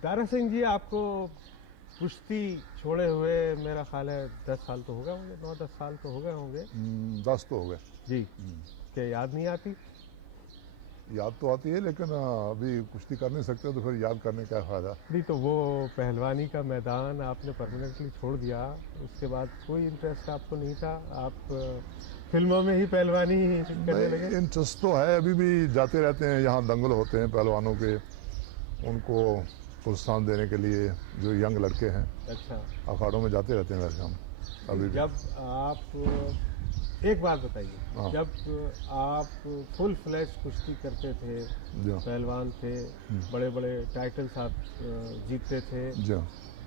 तारा सिंह जी, आपको कुश्ती छोड़े हुए मेरा ख्याल है 10 साल तो हो गए होंगे, 9-10 साल तो हो गए होंगे 10 तो हो गए जी। क्या याद नहीं आती? याद तो आती है लेकिन अभी कुश्ती कर नहीं सकते तो फिर याद करने का फायदा। नहीं तो वो पहलवानी का मैदान आपने परमानेंटली छोड़ दिया, उसके बाद कोई इंटरेस्ट आपको नहीं था? आप फिल्मों में ही पहलवानी करने लगे? नहीं, इंटरेस्ट तो है, अभी भी जाते रहते हैं, यहाँ दंगल होते हैं पहलवानों के, उनको प्रोत्साहन देने के लिए जो यंग लड़के हैं अच्छा, अखाड़ों में जाते रहते हैं वैसे हम अभी भी। जब आप एक बात बताइए, हाँ। जब आप फुल फ्लैश कुश्ती करते थे, जी पहलवान थे, बड़े बड़े टाइटल्स आप जीतते थे, जी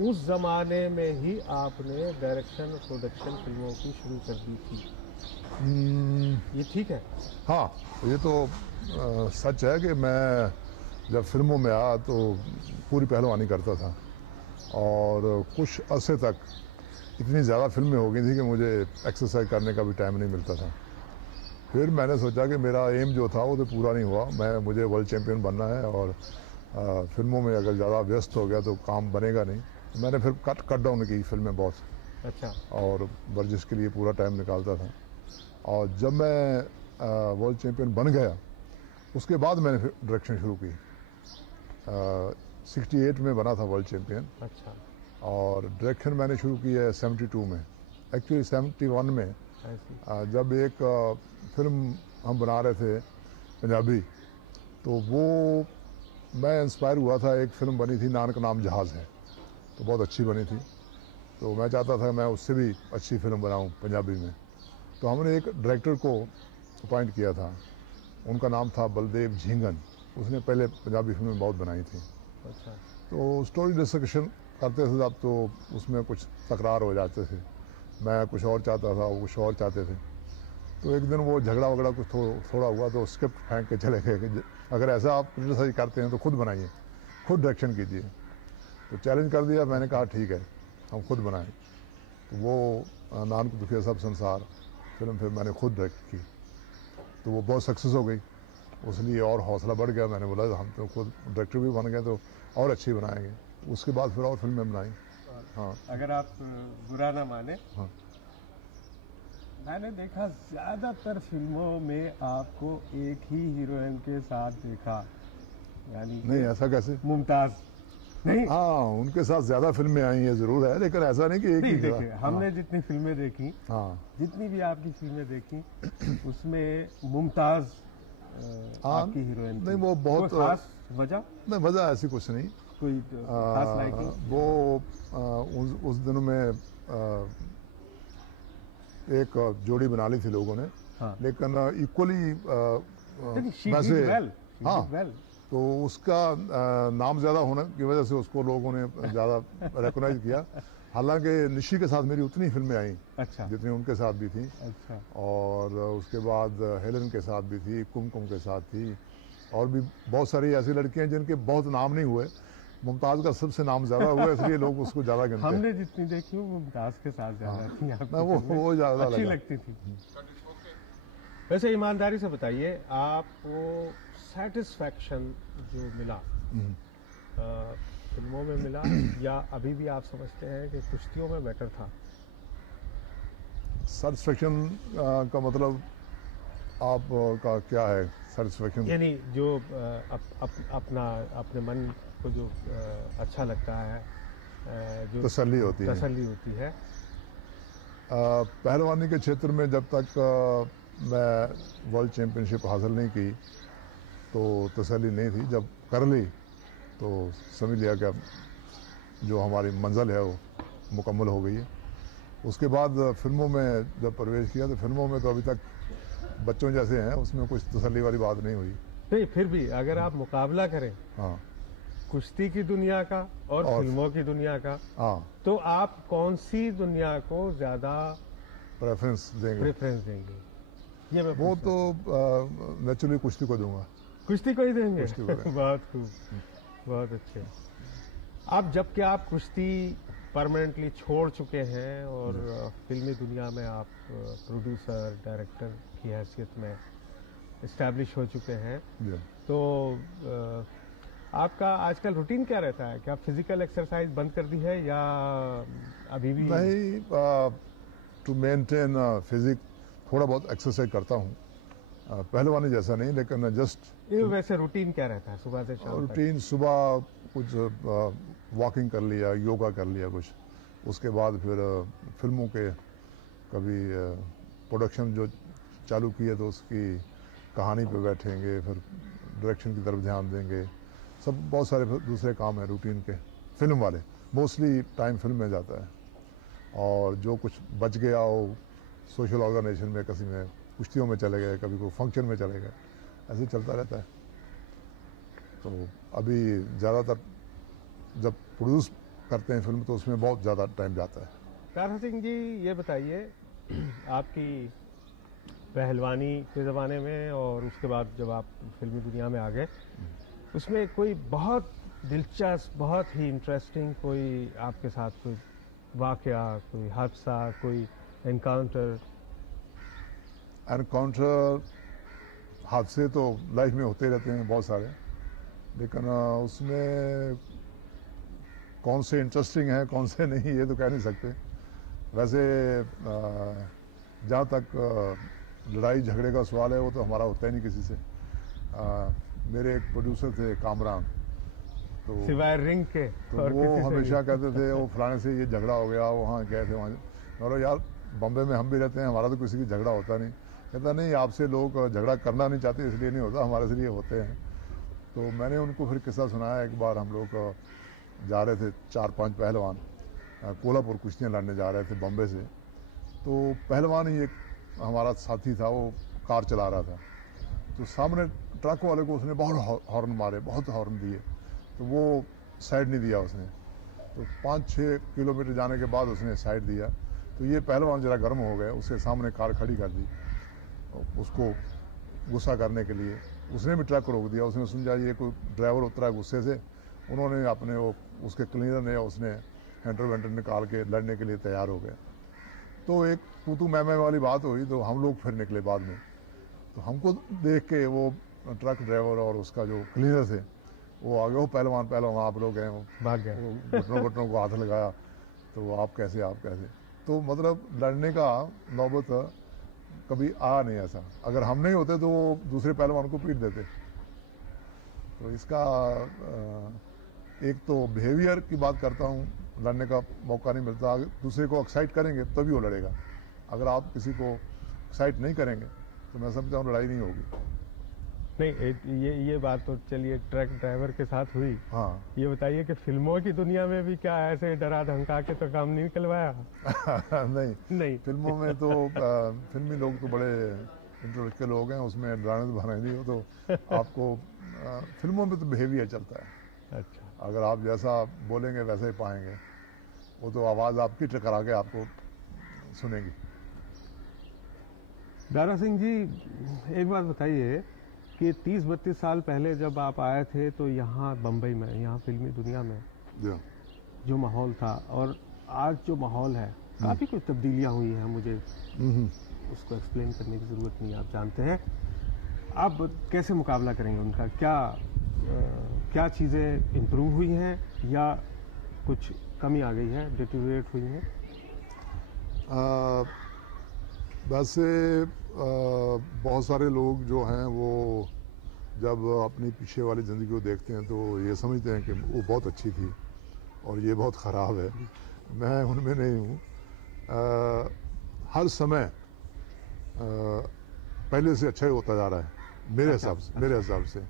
उस जमाने में ही आपने डायरेक्शन और प्रोडक्शन फिल्मों की शुरू कर दी थी, ये ठीक है? हाँ, ये तो सच है कि मैं जब फिल्मों में आया तो पूरी पहलवानी करता था और कुछ अरसे तक इतनी ज़्यादा फिल्में हो गई थी कि मुझे एक्सरसाइज करने का भी टाइम नहीं मिलता था। फिर मैंने सोचा कि मेरा एम जो था वो तो पूरा नहीं हुआ, मुझे वर्ल्ड चैम्पियन बनना है और फिल्मों में अगर ज़्यादा व्यस्त हो गया तो काम बनेगा नहीं। तो मैंने फिर कट डाउन की फिल्में बहुत। अच्छा। और वर्जिश के लिए पूरा टाइम निकालता था। और जब मैं वर्ल्ड चैम्पियन बन गया उसके बाद मैंने फिर डायरेक्शन शुरू की। 68 में बना था वर्ल्ड चैम्पियन। अच्छा। और डायरेक्शन मैंने शुरू की है 72 में, एक्चुअली 71 में। जब एक फिल्म हम बना रहे थे पंजाबी, तो वो मैं इंस्पायर हुआ था, एक फिल्म बनी थी नानक नाम जहाज़ है, तो बहुत अच्छी बनी थी, तो मैं चाहता था मैं उससे भी अच्छी फिल्म बनाऊं पंजाबी में। तो हमने एक डायरेक्टर को अपॉइंट किया था, उनका नाम था बलदेव झींगन। उसने पहले पंजाबी फिल्में बहुत बनाई थी। अच्छा। तो स्टोरी डिस्कशन करते थे तब तो उसमें कुछ तकरार हो जाते थे, मैं कुछ और चाहता था, वो कुछ और चाहते थे। तो एक दिन वो झगड़ा वगड़ा कुछ थोड़ा हुआ तो स्क्रिप्ट फेंक के चले गए कि अगर ऐसा आप क्रिटिसाइज करते हैं तो खुद बनाइए, खुद डायरेक्शन कीजिए। तो चैलेंज कर दिया, मैंने कहा ठीक है हम खुद बनाएं। तो वो नानक दुखिया सब संसार फिल्म फिर मैंने खुद डायरेक्ट की, तो वो बहुत सक्सेस हो गई, उसलिए और हौसला बढ़ गया। मैंने बोला हम तो खुद डायरेक्टर भी बन गए तो और अच्छी बनाएंगे। उसके बाद फिर और फिल्में बनाई। हाँ, अगर आप बुरा ना माने, हाँ, मैंने देखा ज्यादातर फिल्मों में आपको एक ही हीरोइन के साथ देखा, यानी नहीं ऐसा कैसे? मुमताज। नहीं हाँ, उनके साथ ज्यादा फिल्में आई हैं जरूर है, लेकिन ऐसा नहीं कि एक नहीं, ही देखिए हाँ, हमने जितनी फिल्में देखी, हाँ, जितनी भी आपकी फिल्में देखी, उसमें मुमताज हाँ, आपकी हीरोइन नहीं थी। वो बहुत कोई खास वजह, नहीं, वजह ऐसी कुछ नहीं। कोई खास लाइकिंग? वो उस दिनों में एक जोड़ी बना ली थी लोगों ने, हाँ। लेकिन इक्वली वैसे हाँ, तो उसका नाम ज़्यादा होने की वजह से उसको लोगों ने ज़्यादा रिकॉग्नाइज किया। हालांकि निशी के साथ मेरी उतनी फिल्में आई अच्छा। जितनी उनके साथ भी थी। अच्छा। और उसके बाद हेलन के साथ भी थी, कुमकुम के साथ थी, और भी बहुत सारी ऐसी लड़कियां जिनके बहुत नाम नहीं हुए। मुमताज़ का सबसे नाम ज़्यादा हुआ, इसलिए लोग उसको ज़्यादा गिनते हैं। हमने जितनी देखी वो मुमताज के साथ ज्यादा थी, आपकी वो फिल्में ज़्यादा अच्छी लगा। लगती थी। वैसे ईमानदारी से बताइए, आपको सेटिस्फैक्शन जो मिला फिल्मों में मिला, या अभी भी आप समझते हैं कि कुश्तियों में बेटर था? सेटिस्फेक्शन का मतलब आप का क्या है? सेटिस्फेक्शन यानी जो अपना अपने मन को जो अच्छा लगता है, जो तसल्ली होती है। तसल्ली होती है। पहलवानी के क्षेत्र में जब तक मैं वर्ल्ड चैम्पियनशिप हासिल नहीं की तो तसल्ली नहीं थी। जब कर ली तो समझ लिया कि जो हमारी मंजिल है वो मुकम्मल हो गई है। उसके बाद फिल्मों में जब प्रवेश किया तो फिल्मों में तो अभी तक बच्चों जैसे हैं, उसमें कुछ तसल्ली वाली बात नहीं हुई। नहीं, फिर भी अगर आप मुकाबला करें हाँ, कुश्ती की दुनिया का और फिल्मों की दुनिया का, हाँ, तो आप कौन सी दुनिया को ज्यादा प्रेफरेंस देंगे? प्रेफरेंस देंगे? ये मैं वो तो नेचुरली कुश्ती को दूंगा। कुश्ती को ही देंगे। कुश्ती को देंगे। बहुत खूब, बहुत अच्छे। अब जबकि आप कुश्ती परमानेंटली छोड़ चुके हैं और फिल्मी दुनिया में आप प्रोड्यूसर डायरेक्टर की हैसियत में इस्टेब्लिश हो चुके हैं, जी। तो आपका आजकल रूटीन क्या रहता है? क्या फिजिकल एक्सरसाइज बंद कर दी है या अभी भी? नहीं, टू मेंटेन फिजिक थोड़ा बहुत एक्सरसाइज करता हूँ, पहलवानी जैसा नहीं, लेकिन जस्ट ये वैसे रूटीन क्या रहता है सुबह से शाम तक? रूटीन। सुबह कुछ वॉकिंग कर लिया, योगा कर लिया कुछ, उसके बाद फिर फिल्मों के कभी प्रोडक्शन जो चालू की है तो उसकी कहानी पे बैठेंगे, फिर डायरेक्शन की तरफ ध्यान देंगे, सब बहुत सारे दूसरे काम हैं रूटीन के, फिल्म वाले। मोस्टली टाइम फिल्म में जाता है, और जो कुछ बच गया हो सोशल ऑर्गेनाइजेशन में, किसी में कुश्तियों में चले गए, कभी कोई फंक्शन में चले गए, ऐसे चलता रहता है। तो अभी ज़्यादातर जब प्रोड्यूस करते हैं फिल्म तो उसमें बहुत ज़्यादा टाइम जाता है। तारा सिंह जी, ये बताइए आपकी पहलवानी के ज़माने में और उसके बाद जब आप फिल्मी दुनिया में आ गए, उसमें कोई बहुत दिलचस्प, बहुत ही इंटरेस्टिंग कोई आपके साथ कोई वाकया, कोई हादसा, कोई एनकाउंटर? एनकाउंटर, हादसे तो लाइफ में होते रहते हैं बहुत सारे, लेकिन उसमें कौन से इंटरेस्टिंग हैं कौन से नहीं ये तो कह नहीं सकते। वैसे जहाँ तक लड़ाई झगड़े का सवाल है वो तो हमारा होता ही नहीं किसी से। मेरे एक प्रोड्यूसर थे कामरान, तो सिवाय रिंग के तो और वो किसी से हमेशा भी? कहते थे वो फलाने से ये झगड़ा हो गया, वहाँ गए थे वहाँ। और यार बॉम्बे में हम भी रहते हैं, हमारा तो किसी की झगड़ा होता नहीं। कहता नहीं, आपसे लोग झगड़ा करना नहीं चाहते इसलिए नहीं होता, हमारे से लिए होते हैं। तो मैंने उनको फिर किस्सा सुनाया। एक बार हम लोग जा रहे थे 4-5 पहलवान कोल्हापुर कुश्तियाँ लड़ने जा रहे थे बॉम्बे से। तो पहलवान ही एक हमारा साथी था, वो कार चला रहा था, तो सामने ट्रक वाले को उसने बहुत हॉर्न मारे, बहुत हॉर्न दिए, तो वो साइड नहीं दिया उसने। तो 5-6 किलोमीटर जाने के बाद उसने साइड दिया, तो ये पहलवान जरा गर्म हो गए, उसके सामने कार खड़ी कर दी उसको गुस्सा करने के लिए। उसने भी ट्रक रोक दिया, उसने समझा ये कोई ड्राइवर उतरा गुस्से से, उन्होंने अपने वो उसके क्लीनर ने उसने हैंटर वेंटर निकाल के लड़ने के लिए तैयार हो गया। तो एक तू मैं वाली बात हुई, तो हम लोग फिर निकले बाद में। तो हमको देख के वो ट्रक ड्राइवर और उसका जो क्लीनर थे वो आ गए, वो पहलवान आप लोग हैं, वो भाग गया। घुटनों को हाथ लगाया, तो आप कैसे। तो मतलब लड़ने का नौबत कभी आ नहीं ऐसा। अगर हम नहीं होते तो वो दूसरे पहलवान को पीट देते। तो इसका एक तो बिहेवियर की बात करता हूँ, लड़ने का मौका नहीं मिलता। अगर दूसरे को एक्साइट करेंगे तभी वो लड़ेगा। अगर आप किसी को एक्साइट नहीं करेंगे तो मैं समझता हूँ लड़ाई नहीं होगी। नहीं, ये बात तो चलिए ट्रक ड्राइवर के साथ हुई। हाँ। ये बताइए कि फिल्मों की दुनिया में भी क्या ऐसे डरा धमका के तो काम नहीं निकलवाया? नहीं। फिल्मों में तो फिल्मी लोग तो बड़े इंटरेस्ट के लोग हैं, उसमें डराने तो बना नहीं हो। तो आपको फिल्मों में तो बिहेवियर चलता है। अच्छा। अगर आप जैसा बोलेंगे वैसे ही पाएंगे, वो तो आवाज़ आपकी टकरा के आपको सुनेगी। दारा सिंह जी, एक बात बताइए कि 30-32 साल पहले जब आप आए थे तो यहाँ बम्बई में, यहाँ फिल्मी दुनिया में जो माहौल था और आज जो माहौल है, काफ़ी कुछ तब्दीलियाँ हुई हैं। मुझे उसको एक्सप्लेन करने की ज़रूरत नहीं, आप जानते हैं। आप कैसे मुकाबला करेंगे उनका? क्या चीज़ें इम्प्रूव हुई हैं या कुछ कमी आ गई है, डिटेरियोरेट हुई है? वैसे बहुत सारे लोग जो हैं वो जब अपनी पीछे वाली ज़िंदगी को देखते हैं तो ये समझते हैं कि वो बहुत अच्छी थी और ये बहुत ख़राब है। मैं उनमें नहीं हूँ। हर समय पहले से अच्छा ही होता जा रहा है मेरे हिसाब से,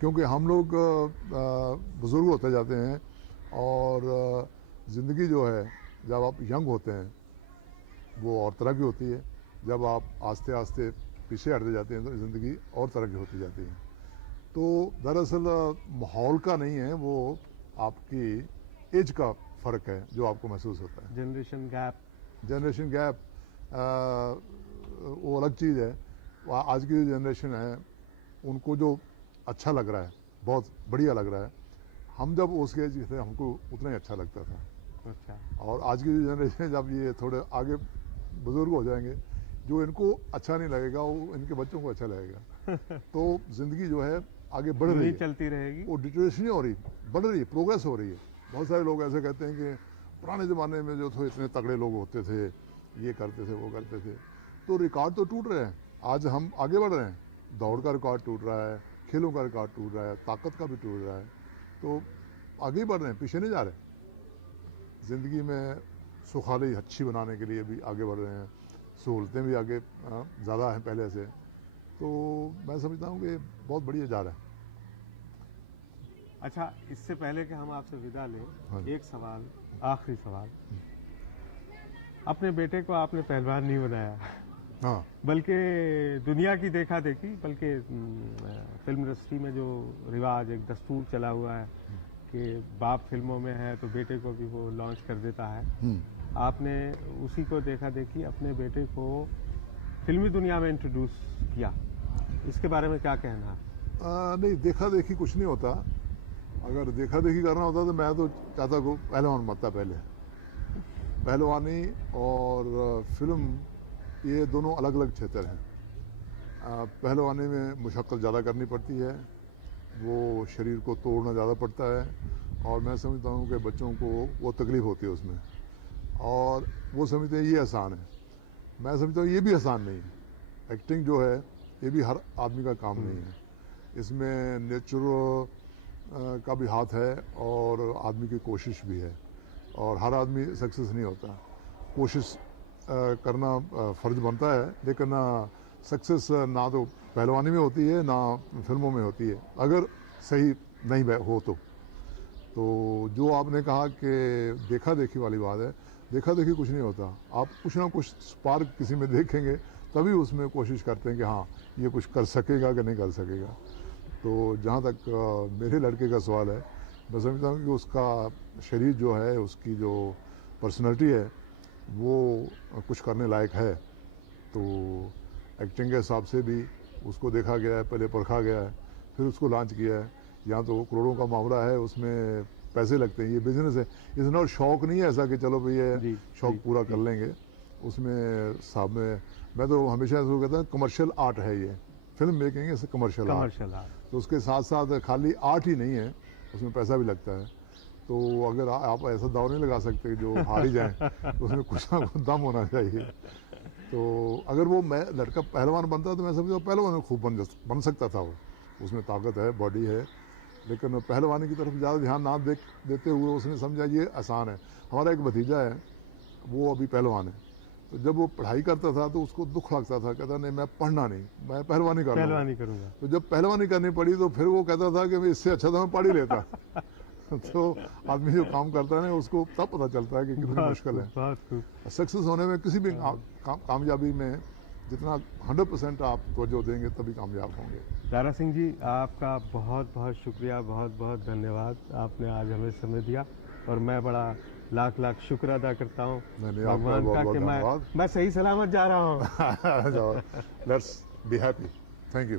क्योंकि हम लोग बुज़ुर्ग होते जाते हैं और ज़िंदगी जो है जब आप यंग होते हैं वो और तरह की होती है, जब आप आस्ते आस्ते पीछे हटते जाते हैं तो ज़िंदगी और तरह की होती जाती है। तो दरअसल माहौल का नहीं है, वो आपकी एज का फ़र्क है जो आपको महसूस होता है। जनरेशन गैप वो अलग चीज़ है। आज की जो जनरेशन है उनको जो अच्छा लग रहा है, बहुत बढ़िया लग रहा है। हम जब उस एज के थे हमको उतना ही अच्छा लगता था। अच्छा। और आज की जो जनरेशन है, जब ये थोड़े आगे बुजुर्ग हो जाएंगे, जो इनको अच्छा नहीं लगेगा वो इनके बच्चों को अच्छा लगेगा। तो ज़िंदगी जो है आगे बढ़ रही है, चलती रहेगी, वो डिटेरेशन नहीं हो रही, बढ़ रही है, प्रोग्रेस हो रही है। बहुत सारे लोग ऐसे कहते हैं कि पुराने ज़माने में जो थे इतने तगड़े लोग होते थे, ये करते थे, वो करते थे, तो रिकॉर्ड तो टूट रहे हैं। आज हम आगे बढ़ रहे हैं, दौड़ का रिकॉर्ड टूट रहा है, खेलों का रिकॉर्ड टूट रहा है, ताकत का भी टूट रहा है, तो आगे ही बढ़ रहे हैं, पीछे नहीं जा रहे। ज़िंदगी में सुखाली अच्छी बनाने के लिए भी आगे बढ़ रहे हैं, सहूलतें भी आगे ज़्यादा हैं पहले से, तो मैं समझता हूँ कि बहुत बढ़िया जा रहा है। अच्छा, इससे पहले कि हम आपसे विदा लें, हाँ। एक सवाल, आखिरी सवाल, अपने बेटे को आपने पहलवान नहीं बनाया, हाँ, बल्कि दुनिया की देखा देखी, बल्कि फिल्म इंडस्ट्री में जो रिवाज, एक दस्तूर चला हुआ है कि बाप फिल्मों में है तो बेटे को भी वो लॉन्च कर देता है, आपने उसी को देखा देखी अपने बेटे को फिल्मी दुनिया में इंट्रोड्यूस किया, इसके बारे में क्या कहना है? नहीं, देखा देखी कुछ नहीं होता। अगर देखा देखी करना होता तो मैं तो चाहता को पहलवान बनता। पहले पहलवानी और फिल्म ये दोनों अलग अलग क्षेत्र हैं। पहलवानी में मुशक्क़त ज़्यादा करनी पड़ती है, वो शरीर को तोड़ना ज़्यादा पड़ता है, और मैं समझता हूँ कि बच्चों को वो तकलीफ़ होती है उसमें, और वो समझते हैं ये आसान है। मैं समझता हूँ ये भी आसान नहीं है। एक्टिंग जो है ये भी हर आदमी का काम नहीं है, इसमें नेचुरल का भी हाथ है और आदमी की कोशिश भी है, और हर आदमी सक्सेस नहीं होता। कोशिश करना फ़र्ज बनता है, लेकिन सक्सेस ना तो पहलवानी में होती है ना फिल्मों में होती है, अगर सही नहीं हो तो जो आपने कहा कि देखा देखी वाली बात है, देखा देखी कुछ नहीं होता। आप कुछ ना कुछ स्पार्क किसी में देखेंगे तभी उसमें कोशिश करते हैं कि हाँ ये कुछ कर सकेगा कि नहीं कर सकेगा। तो जहाँ तक मेरे लड़के का सवाल है, मैं समझता हूँ कि उसका शरीर जो है, उसकी जो पर्सनैलिटी है, वो कुछ करने लायक है। तो एक्टिंग के हिसाब से भी उसको देखा गया है, पहले परखा गया है, फिर उसको लॉन्च किया है। यहाँ तो करोड़ों का मामला है, उसमें पैसे लगते हैं, ये बिजनेस है, इस नॉट शौक नहीं है ऐसा कि चलो भाई ये शौक पूरा कर लेंगे। उसमें साहब में मैं तो हमेशा ऐसा कहता हूँ कमर्शियल आर्ट है ये, फिल्म मेकिंग है कमर्शियल आर्ट। तो उसके साथ साथ खाली आर्ट ही नहीं है, उसमें पैसा भी लगता है। तो अगर आप ऐसा दाव नहीं लगा सकते जो हार ही जाए, तो उसमें कुछ ना कुछ दम होना चाहिए। तो अगर वो मैं लड़का पहलवान बनता तो मैं समझता हूँ पहलवान खूब बन सकता था। वो उसमें ताकत है, बॉडी है, लेकिन पहलवानी की तरफ ज़्यादा ध्यान ना देते हुए उसने समझा ये आसान है। हमारा एक भतीजा है, वो अभी पहलवान है, तो जब वो पढ़ाई करता था तो उसको दुख लगता था, कहता नहीं मैं पढ़ना नहीं, मैं पहलवानी करूँगा। तो जब पहलवानी करनी पड़ी तो फिर वो कहता था कि इससे अच्छा था मैं पढ़ ही लेता। तो आदमी जो काम करता है ना, उसको तब पता चलता है कि कितनी मुश्किल है। सक्सेस होने में किसी भी कामयाबी में जितना 100% आप तवज्जो देंगे तभी कामयाब होंगे। दारा सिंह जी, आपका बहुत बहुत शुक्रिया, बहुत बहुत धन्यवाद, आपने आज हमें समय दिया, और मैं बड़ा लाख लाख शुक्र अदा करता हूँ भगवान का कि मैं सही सलामत जा रहा हूँ। Let's be happy. Thank you.